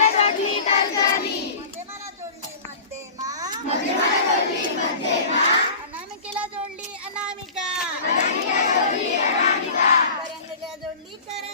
मध्येला जोडली कर्जानी मध्यमाला जोडली मध्यमा मध्यमाला जोडली मध्यमा अनामिकेला जोडली अनामिका अनामिका जोडली अनामिका करंजला जोडली कर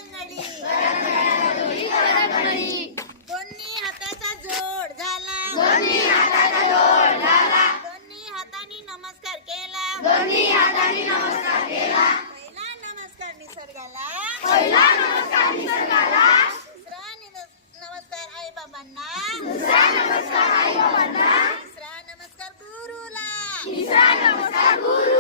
estamos seguros.